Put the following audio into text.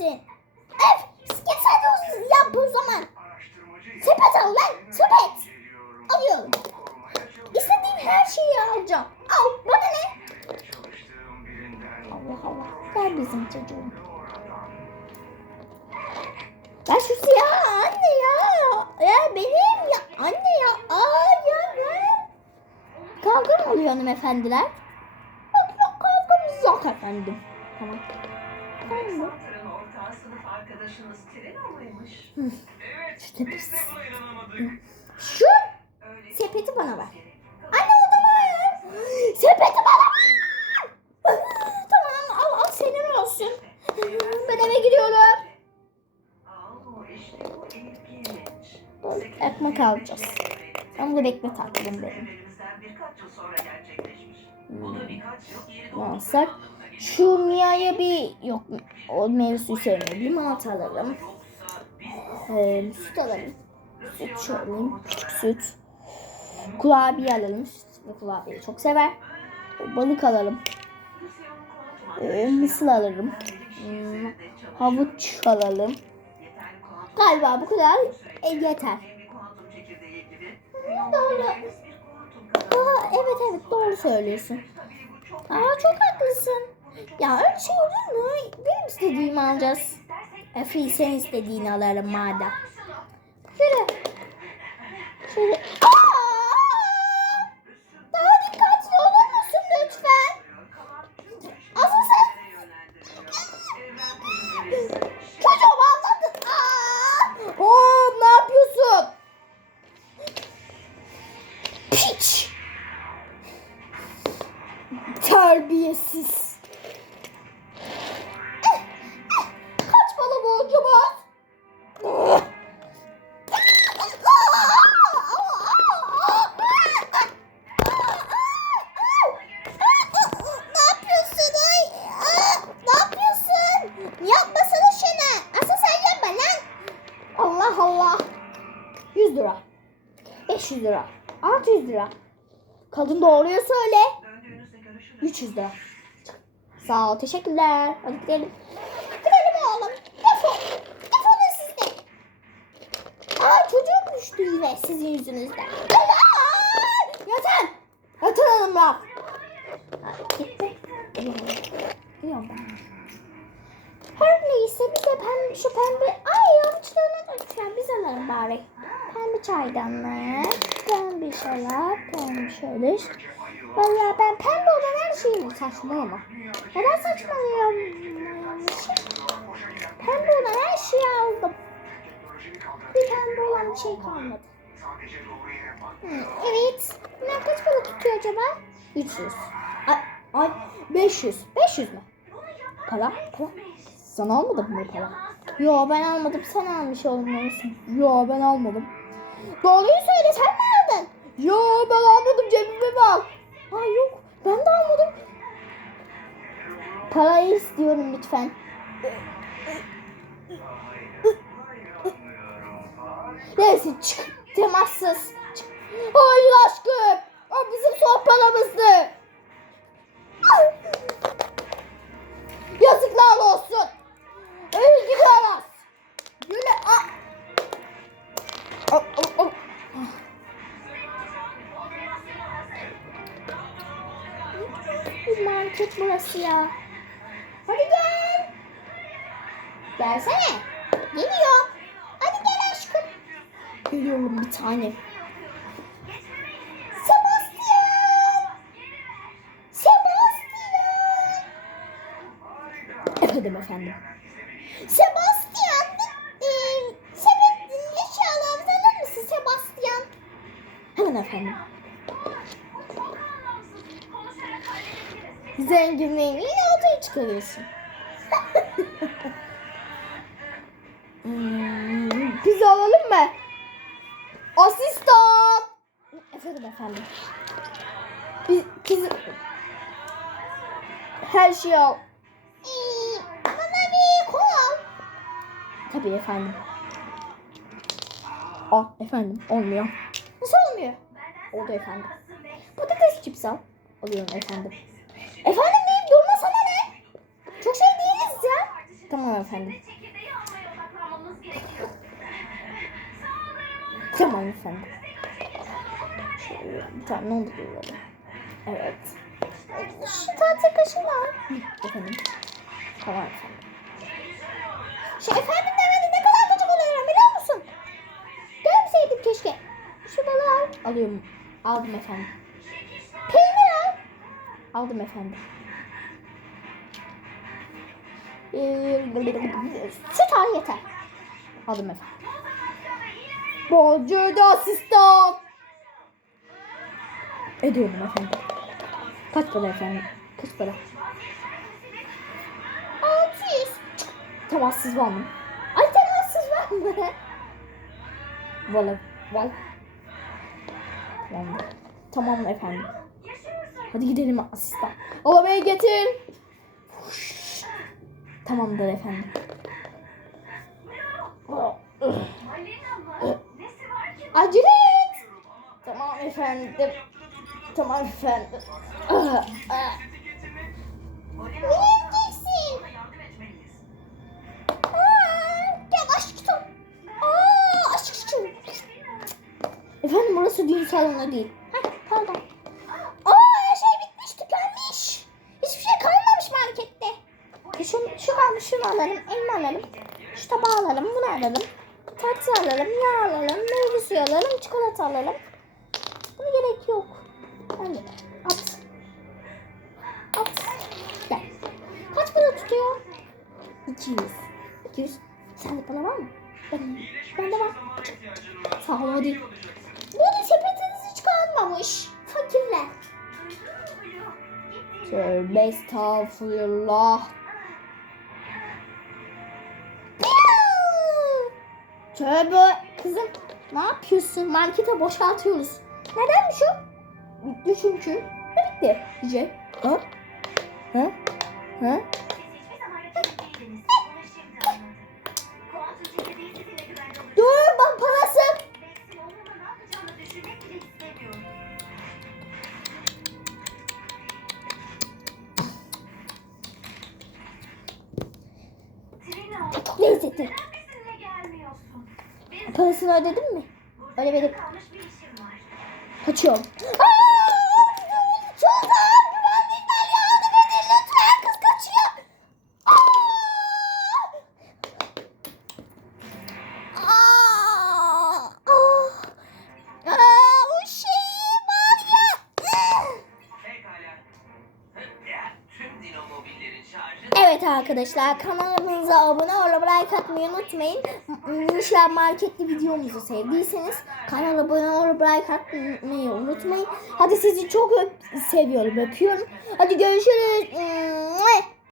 beceriksizsin. Öf sen olsun yap o zaman. Sepet al lan sepet. Alıyorum. İstediğin her şeyi alacağım. Al bana ne? Allah Allah. Ver bizim çocuğum. Ver şu siyahı anne ya. Ya benim ya anne ya. Aa ya ver. Kavga mı oluyor hanımefendiler? Yok yok kavgamız yok efendim. Tamam. Sınıf arkadaşınız Trina mıymış? Evet, biz de buna inanamadık. Şu sepeti bana ver. Anne o da ver. Sepeti bana ver. tamam al al senin olsun. Ben eve gidiyorum. Aa, işte bu ilginç. Ekmek alacağız. Ama da bekle tatlım benim. Birkaç yıl sonra gerçekleşmiş. Bu da birkaç yıl geri Şu Mia'ya bir yok o meyve suyu sevmiyor. Limonata alalım. Ee, süt alalım. Süt küçük süt. Kurabiye alalım. Süt ve kurabiyeyi çok sever. Balık alalım. Ee, mısır alırım. Hmm, havuç alalım. Galiba bu kadar e, yeter. Doğru. Aa, evet evet doğru söylüyorsun. Aa çok haklısın. Ya öyle şey olur mu? Benim istediğimi alacağız. Efe sen istediğini alırım madem. Şöyle. Şöyle. Aa! Daha dikkatli olur lütfen? Asıl sen çocuğum anladın. Aa! Ne yapıyorsun? Piç. Terbiyesiz. 600 lira. Kadın doğruyu söyle. Döndüğünüzde görüşürüz. 300 lira. Sağ ol, teşekkürler. Hadi gidelim. Gidelim oğlum. Defol. Defolun siz de. Aa çocuğum düştü yine sizin yüzünüzden. Aa, yeter. Yeter hanımlar. Ha, Gitti. Ben. Her neyse bir de pembe, şu pembe... Ay avuçlarına döküyor. Biz alalım bari. Pembe çaydanlık, pembe şarap, pembe şöyle. Vallahi ben pembe olan her şeyi saçmalama. Neden saçmalıyorum? Pembe olan her şeyi aldım. Bir pembe olan bir şey kalmadı. Evet. Bunlar kaç para tutuyor acaba? 300. Ay, ay 500. 500 mü? Para? Para? Sen almadın mı para? Yo ben almadım. Sen almış olmalısın. Yo ben almadım. Doğruyu söyle sen mi aldın? Yo ben almadım cebime bak. Ay yok ben de almadım. Parayı istiyorum lütfen. Neyse çık. Temassız. Çık. Hayır aşkım. O bizim son paramızdı. Ya. Hadi gel. Gelsene. Geliyor. Hadi gel aşkım. Geliyorum bir tane. Sebastian. Sebastian. Efendim efendim. Sebastian. Eee sepet eşyalarımızı alır mısın Sebastian? Hemen efendim. Zenginliğini ortaya çıkarıyorsun. hmm, pizza alalım mı? Asistan. Efendim efendim. Biz, pizza... Her şeyi al. bana bir kola al. Tabii efendim. Aa efendim olmuyor. Nasıl olmuyor? Oldu efendim. Patates cips al. Alıyorum efendim. Efendim neyim durmasana ne? Tamam efendim. Tamam efendim. Şöyle bir tane ne oldu böyle? Evet. Şu tatlı kaşı var. Efendim. Tamam efendim. Şu efendim demedi ne kadar gıcık oluyorum biliyor musun? Görmeseydim keşke. Şu balığı al. Alıyorum. Aldım efendim. Aldım efendim. Ee, süt yeter. Aldım efendim. Bolcu da asistan. Ediyorum efendim. Kaç para efendim? Kaç para? 600. Temassız var mı? Ay temassız var mı? Valla. Valla. Tamam. Tamam efendim. Hadi gidelim asistan. Arabayı getir. Tamamdır efendim. Acele et. Tamam efendim. Tamam efendim. Efendim burası düğün salonu değil. Heh, pardon. Şu, şu kalmış şunu alalım. Elma alalım. Şu tabağı alalım. Bunu alalım. Tatlı alalım. Yağ alalım. Meyve suyu alalım. Çikolata alalım. Buna gerek yok. Hadi at. At. Gel. Kaç para tutuyor? 200. 200. Sende para var mı? Ben, bende var. Sağ ol hadi. Bunu sepetinizi çıkarmamış. Fakirler. Tövbe estağfurullah. Tövbe. Kızım ne yapıyorsun? Markete boşaltıyoruz. Nedenmiş o? Bitti çünkü. Bitti? Diyecek. Ha? Ha? Ha? Dur bak parası. Lezzetli. Parasını ödedin mi? Öyle verip kaçıyorum. Aa! Evet arkadaşlar kanalımıza abone olup like atmayı unutmayın. Nişler marketli videomuzu sevdiyseniz kanala abone olup like atmayı unutmayın. Hadi sizi çok öp seviyorum öpüyorum. Hadi görüşürüz.